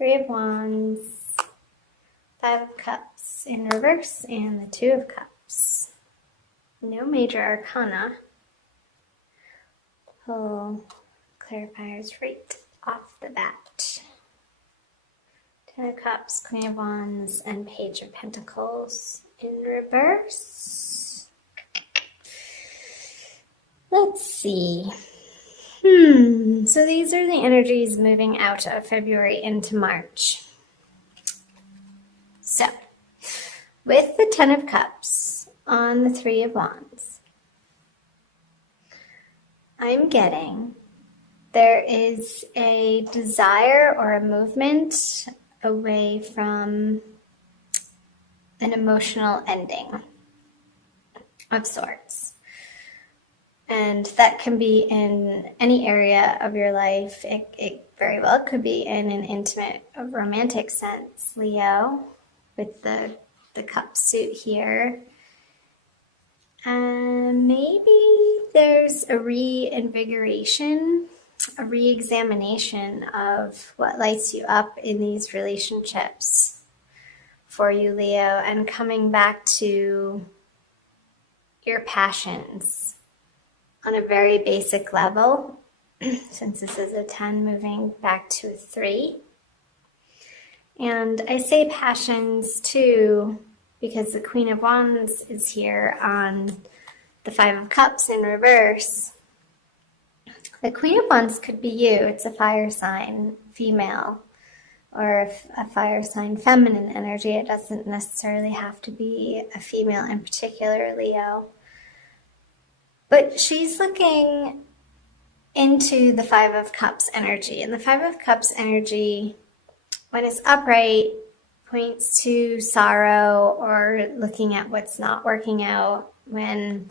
Three of Wands, Five of Cups in reverse, and the Two of Cups. No major arcana. Pull clarifiers right off the bat. Ten of Cups, Queen of Wands, and Page of Pentacles in reverse. Let's see. So these are the energies moving out of February into March. So, with the Ten of Cups on the Three of Wands, I'm getting there is a desire or a movement away from an emotional ending of sorts. And that can be in any area of your life. It very well could be in an intimate, romantic sense, Leo, with the cup suit here. And maybe there's a reinvigoration, a re-examination of what lights you up in these relationships for you, Leo, and coming back to your passions on a very basic level, since this is a 10 moving back to a 3. And I say passions too because the Queen of Wands is here on the Five of Cups in reverse. The Queen of Wands could be you. It's a fire sign, female, or a fire sign, feminine energy. It doesn't necessarily have to be a female in particular, Leo. But she's looking into the Five of Cups energy. And the Five of Cups energy, when it's upright, points to sorrow or looking at what's not working out, when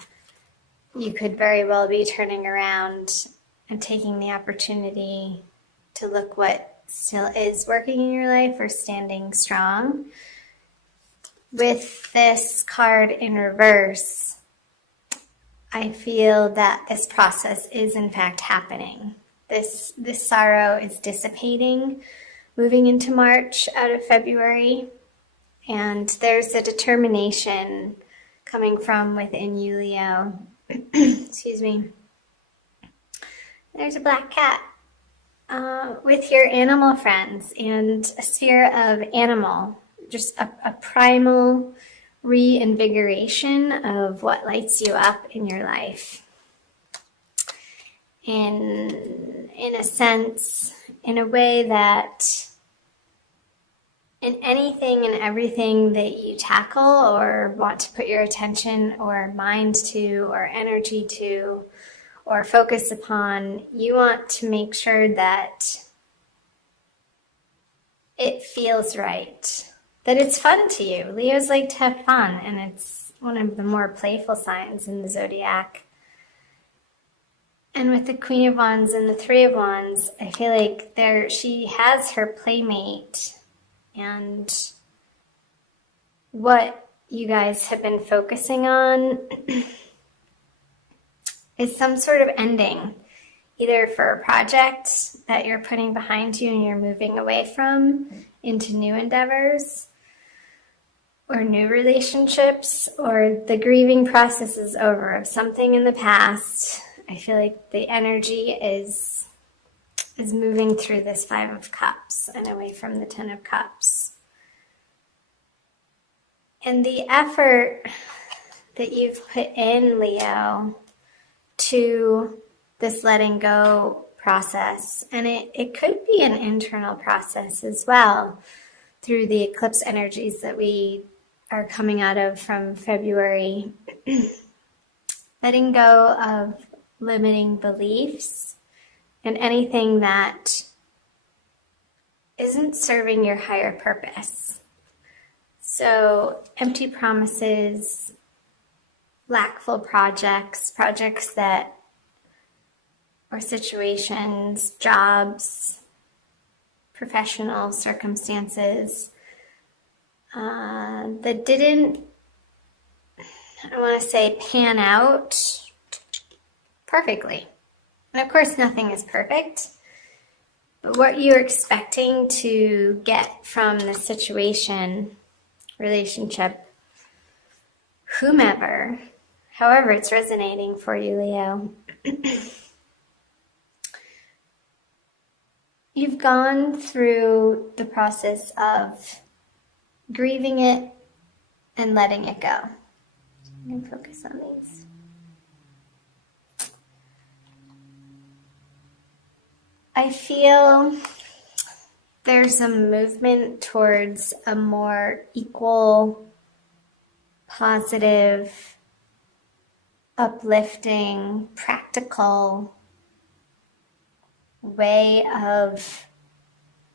you could very well be turning around and taking the opportunity to look what still is working in your life or standing strong. With this card in reverse, I feel that this process is in fact happening. This sorrow is dissipating, moving into March out of February, and there's a determination coming from within you, Leo. Excuse me. There's a black cat with your animal friends and a sphere of animal, just a primal reinvigoration of what lights you up in your life. In a sense, in a way that in anything and everything that you tackle or want to put your attention or mind to or energy to or focus upon, you want to make sure that it feels right, that it's fun to you. Leos like to have fun, and it's one of the more playful signs in the zodiac. And with the Queen of Wands and the Three of Wands, I feel like she has her playmate, and what you guys have been focusing on is some sort of ending, either for a project that you're putting behind you and you're moving away from into new endeavors or new relationships, or the grieving process is over of something in the past. I feel like the energy is moving through this Five of Cups and away from the Ten of Cups. And the effort that you've put in, Leo, to this letting go process, and it could be an internal process as well through the eclipse energies that we are coming out of from February. Letting go of limiting beliefs and anything that isn't serving your higher purpose. So empty promises, lackful projects that, or situations, jobs, professional circumstances that didn't, I want to say, pan out perfectly. And of course, nothing is perfect. But what you're expecting to get from the situation, relationship, whomever, however it's resonating for you, Leo, you've gone through the process of grieving it and letting it go. I'm going to focus on these. I feel there's a movement towards a more equal, positive, uplifting, practical way of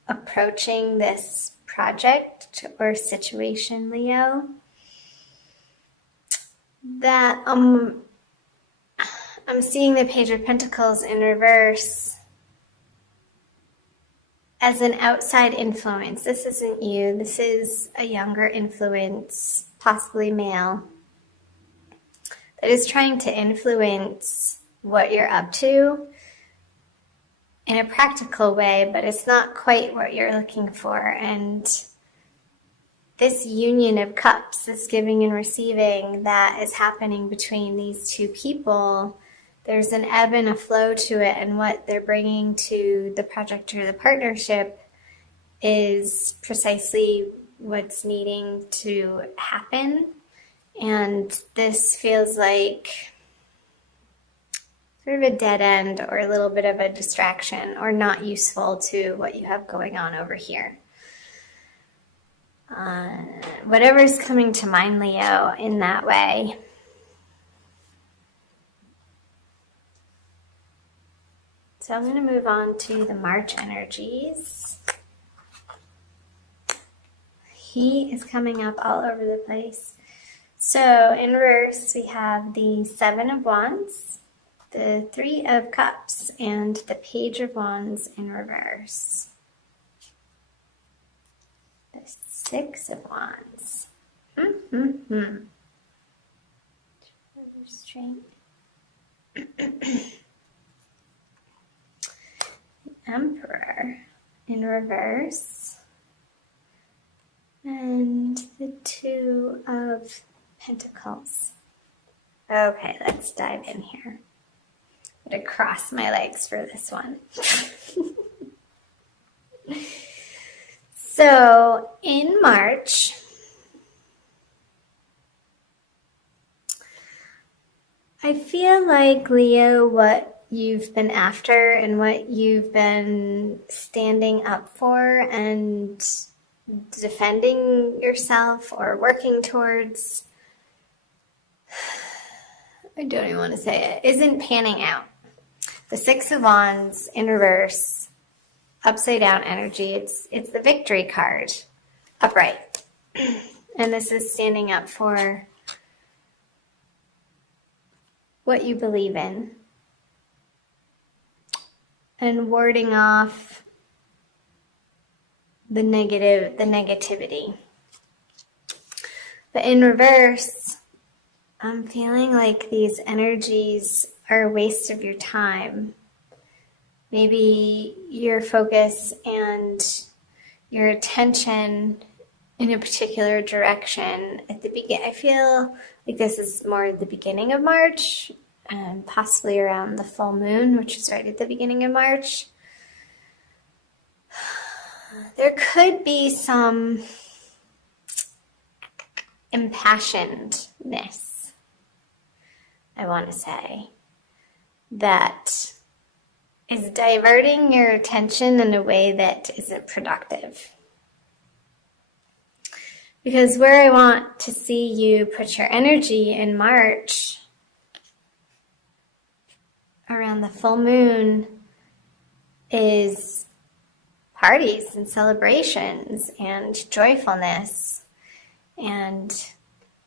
approaching this project or situation, Leo. That I'm seeing the Page of Pentacles in reverse as an outside influence. This isn't you. This is a younger influence, possibly male, that is trying to influence what you're up to in a practical way, but it's not quite what you're looking for. And this union of cups, this giving and receiving that is happening between these two people, there's an ebb and a flow to it, and what they're bringing to the project or the partnership is precisely what's needing to happen. And this feels like sort of a dead end or a little bit of a distraction or not useful to what you have going on over here. Whatever's coming to mind, Leo, in that way. So I'm going to move on to the March energies. He is coming up all over the place. So in reverse, we have the Seven of Wands, the Three of Cups, and the Page of Wands in reverse. The Six of Wands. Straight. Emperor in reverse, and the Two of Pentacles. Okay, let's dive in here. I'm going to cross my legs for this one. So, in March, I feel like, Leo, what you've been after and what you've been standing up for and defending yourself or working towards, I don't even want to say it, isn't panning out. The Six of Wands in reverse, upside down energy, it's the victory card, upright. And this is standing up for what you believe in and warding off the negativity. But in reverse, I'm feeling like these energies are a waste of your time. Maybe your focus and your attention in a particular direction at the beginning. I feel like this is more the beginning of March, and possibly around the full moon, which is right at the beginning of March. There could be some impassionedness, I want to say, that is diverting your attention in a way that isn't productive. Because where I want to see you put your energy in March, around the full moon, is parties and celebrations and joyfulness and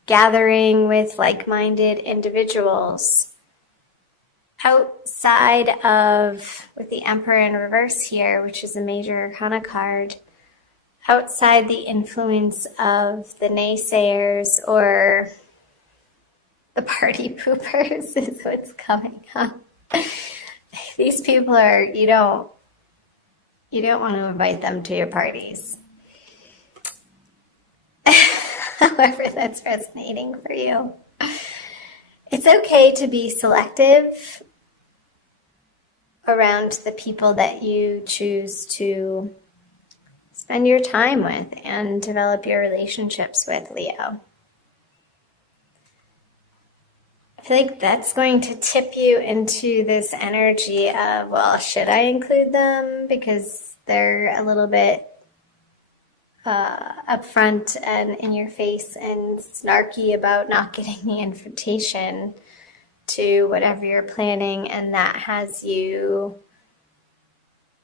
gathering with like-minded individuals outside of, with the Emperor in reverse here, which is a major arcana card, outside the influence of the naysayers or the party poopers is what's coming up. These people are, You don't want to invite them to your parties. However that's resonating for you. It's okay to be selective around the people that you choose to spend your time with and develop your relationships with, Leo. I feel like that's going to tip you into this energy of, well, should I include them? Because they're a little bit upfront and in your face and snarky about not getting the invitation to whatever you're planning, and that has you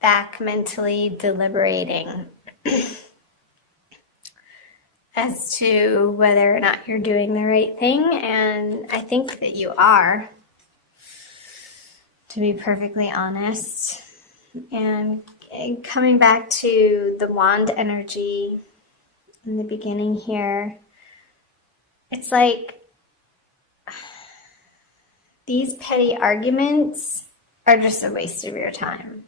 back mentally deliberating as to whether or not you're doing the right thing. And I think that you are, to be perfectly honest. And coming back to the wand energy in the beginning here, it's like these petty arguments are just a waste of your time.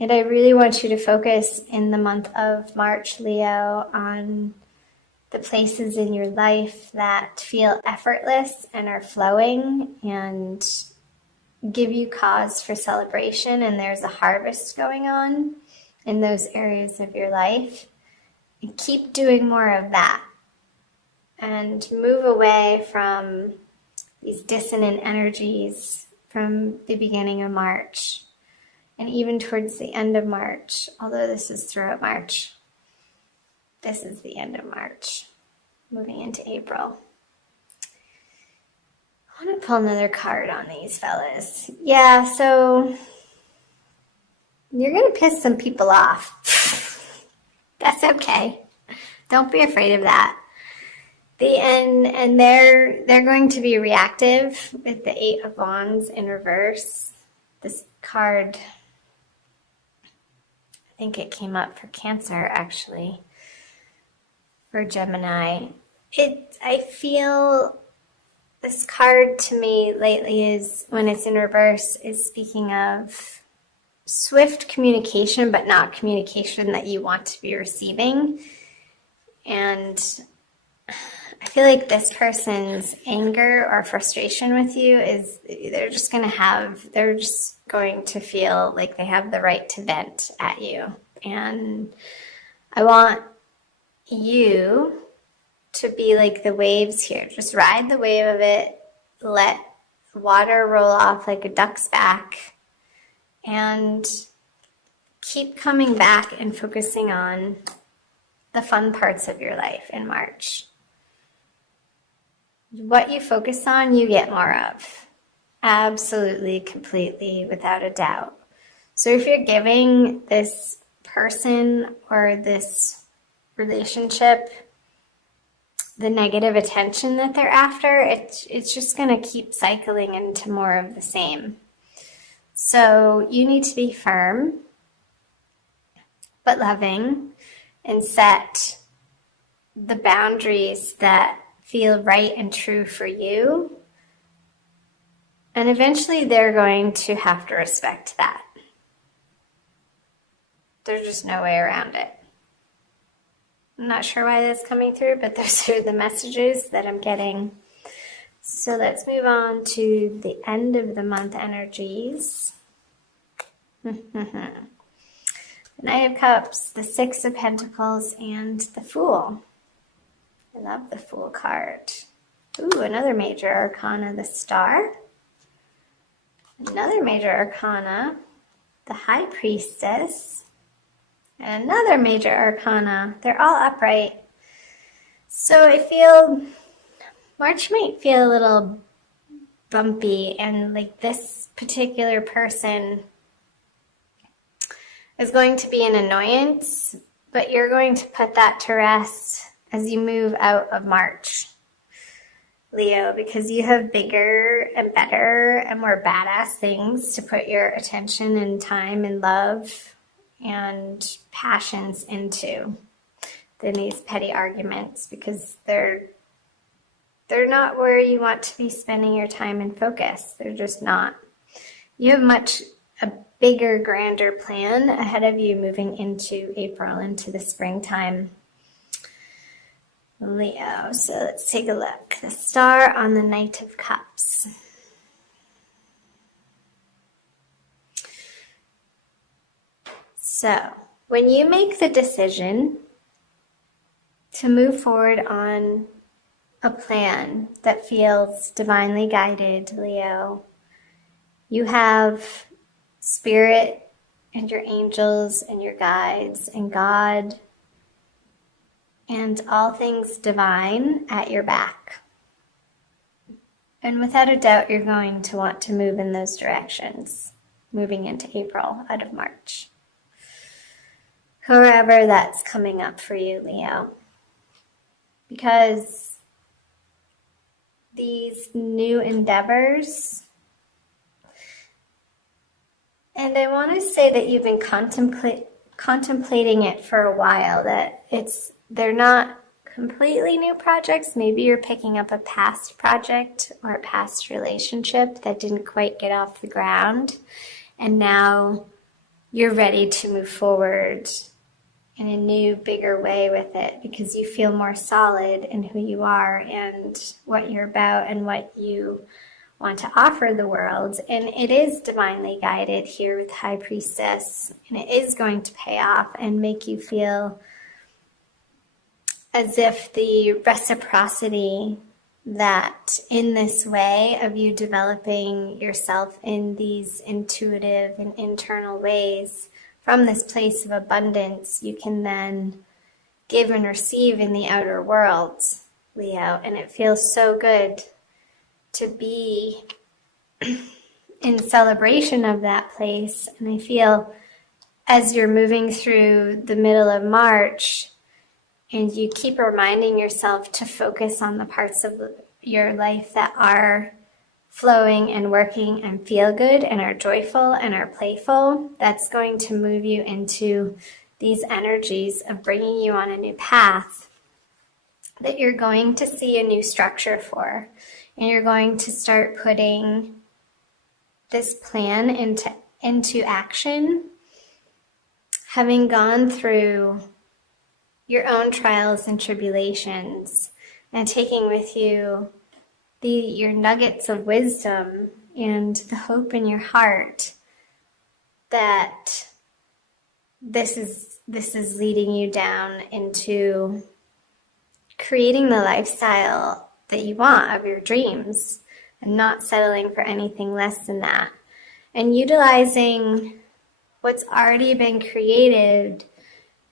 And I really want you to focus in the month of March, Leo, on the places in your life that feel effortless and are flowing and give you cause for celebration, and there's a harvest going on in those areas of your life. And keep doing more of that and move away from these dissonant energies from the beginning of March and even towards the end of March, although this is throughout March. This is the end of March, moving into April. I want to pull another card on these fellas. Yeah, so you're going to piss some people off. That's okay. Don't be afraid of that. And they're going to be reactive with the Eight of Wands in reverse. This card, I think it came up for Cancer, actually, for Gemini. I feel this card to me lately is, when it's in reverse, is speaking of swift communication, but not communication that you want to be receiving. And I feel like this person's anger or frustration with you is they're just going to feel like they have the right to vent at you. And I want you to be like the waves here. Just ride the wave of it, let water roll off like a duck's back, and keep coming back and focusing on the fun parts of your life in March. What you focus on, you get more of. Absolutely, completely, without a doubt. So if you're giving this person or this relationship the negative attention that they're after, it's just going to keep cycling into more of the same. So you need to be firm, but loving, and set the boundaries that feel right and true for you. And eventually they're going to have to respect that. There's just no way around it. I'm not sure why that's coming through, but those are the messages that I'm getting. So let's move on to the end of the month energies. The Knight of Cups, the Six of Pentacles, and the Fool. I love the Fool card. Ooh, another major arcana, the Star. Another major arcana, the High Priestess. And another major arcana. They're all upright. So I feel March might feel a little bumpy, and like this particular person is going to be an annoyance, but you're going to put that to rest as you move out of March, Leo, because you have bigger and better and more badass things to put your attention and time and love and passions into than these petty arguments, because they're not where you want to be spending your time and focus. They're just not. You have much a bigger, grander plan ahead of you moving into April, into the springtime. Leo, so let's take a look. The star on the Knight of Cups. So, when you make the decision to move forward on a plan that feels divinely guided, Leo, you have Spirit and your angels and your guides and God and all things divine at your back. And without a doubt, you're going to want to move in those directions, moving into April out of March. However that's coming up for you, Leo. Because these new endeavors, and I want to say that you've been contemplating it for a while, that they're not completely new projects. Maybe you're picking up a past project or a past relationship that didn't quite get off the ground, and now you're ready to move forward in a new, bigger way with it because you feel more solid in who you are and what you're about and what you want to offer the world. And it is divinely guided here with High Priestess, and it is going to pay off and make you feel as if the reciprocity that in this way of you developing yourself in these intuitive and internal ways from this place of abundance, you can then give and receive in the outer world, Leo. And it feels so good to be in celebration of that place. And I feel as you're moving through the middle of March and you keep reminding yourself to focus on the parts of your life that are flowing and working and feel good and are joyful and are playful, that's going to move you into these energies of bringing you on a new path that you're going to see a new structure for. And you're going to start putting this plan into action, having gone through your own trials and tribulations and taking with you your nuggets of wisdom and the hope in your heart that this is leading you down into creating the lifestyle that you want of your dreams and not settling for anything less than that, and utilizing what's already been created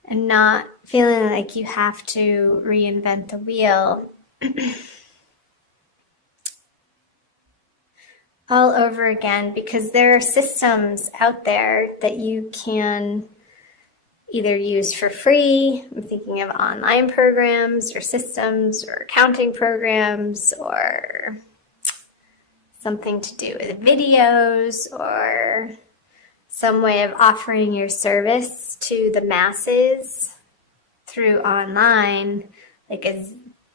and not feeling like you have to reinvent the wheel all over again, because there are systems out there that you can either use for free. I'm thinking of online programs or systems or accounting programs or something to do with videos or some way of offering your service to the masses through online, like a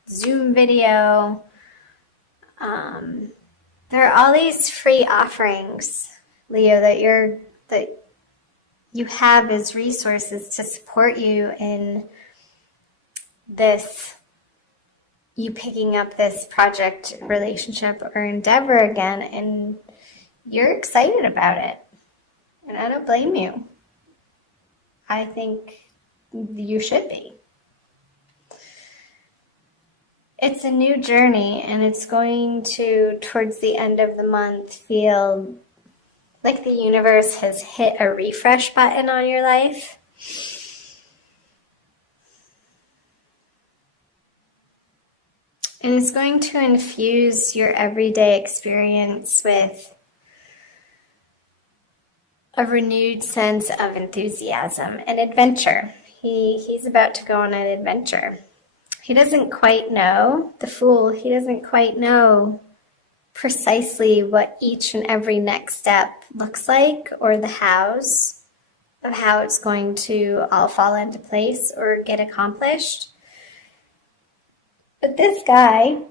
Zoom video. There are all these free offerings, Leo, that you have as resources to support you in this, you picking up this project, relationship, or endeavor again, and you're excited about it. And I don't blame you. I think you should be. It's a new journey, and it's going to, towards the end of the month, feel like the universe has hit a refresh button on your life. And it's going to infuse your everyday experience with a renewed sense of enthusiasm and adventure. He's about to go on an adventure. He doesn't quite know, the Fool, he doesn't quite know precisely what each and every next step looks like or the hows of how it's going to all fall into place or get accomplished. But this guy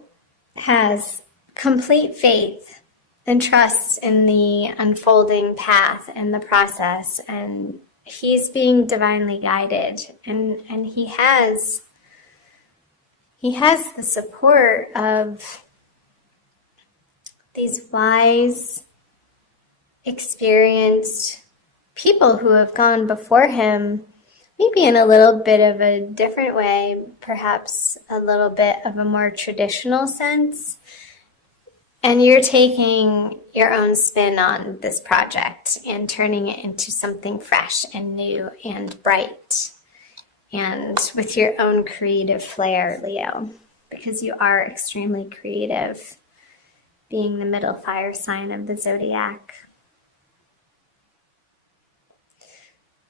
has complete faith and trust in the unfolding path and the process. And he's being divinely guided, and he has the support of these wise, experienced people who have gone before him, maybe in a little bit of a different way, perhaps a little bit of a more traditional sense. And you're taking your own spin on this project and turning it into something fresh and new and bright, and with your own creative flair, Leo, because you are extremely creative, being the middle fire sign of the zodiac.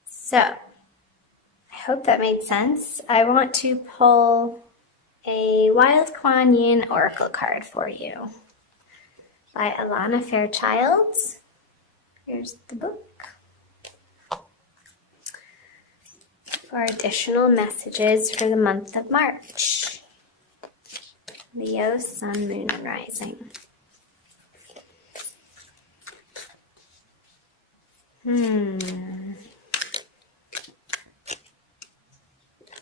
So, I hope that made sense. I want to pull a Wild Kuan Yin Oracle card for you by Alana Fairchild. Here's the book. For additional messages for the month of March. Leo, Sun, Moon, and Rising.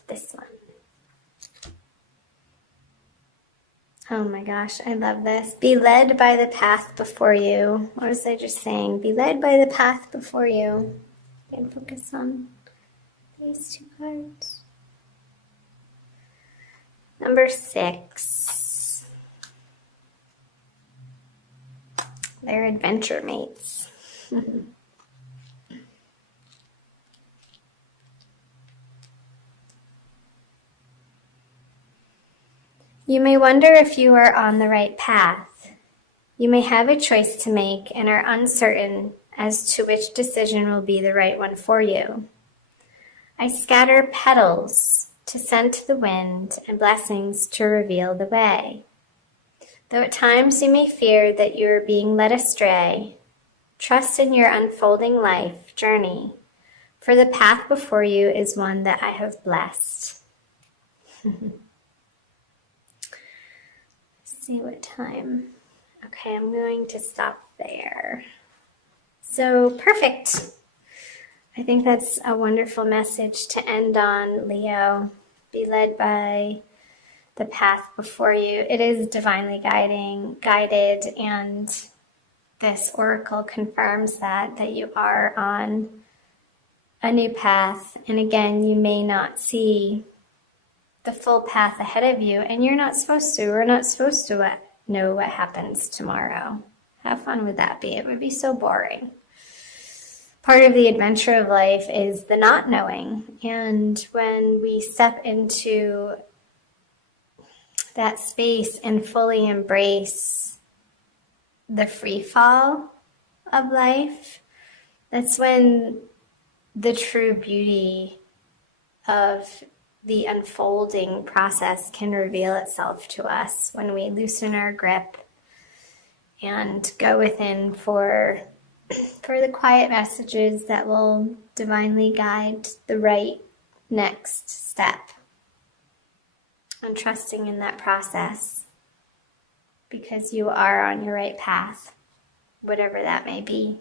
This one. Oh my gosh, I love this. Be led by the path before you. What was I just saying? Be led by the path before you. And focus on these two cards. Number 6. They're adventure mates. You may wonder if you are on the right path. You may have a choice to make and are uncertain as to which decision will be the right one for you. I scatter petals to send to the wind and blessings to reveal the way. Though at times you may fear that you are being led astray, trust in your unfolding life journey, for the path before you is one that I have blessed. See what time. Okay, I'm going to stop there. So, perfect. I think that's a wonderful message to end on, Leo. Be led by the path before you. It is divinely guided, and this oracle confirms that you are on a new path. And again, you may not see the full path ahead of you, and you're not supposed to. We're not supposed to know what happens tomorrow. How fun would that be? It would be so boring. Part of the adventure of life is the not knowing, and when we step into that space and fully embrace the free fall of life, that's when the true beauty of the unfolding process can reveal itself to us, when we loosen our grip and go within for the quiet messages that will divinely guide the right next step. And trusting in that process, because you are on your right path, whatever that may be.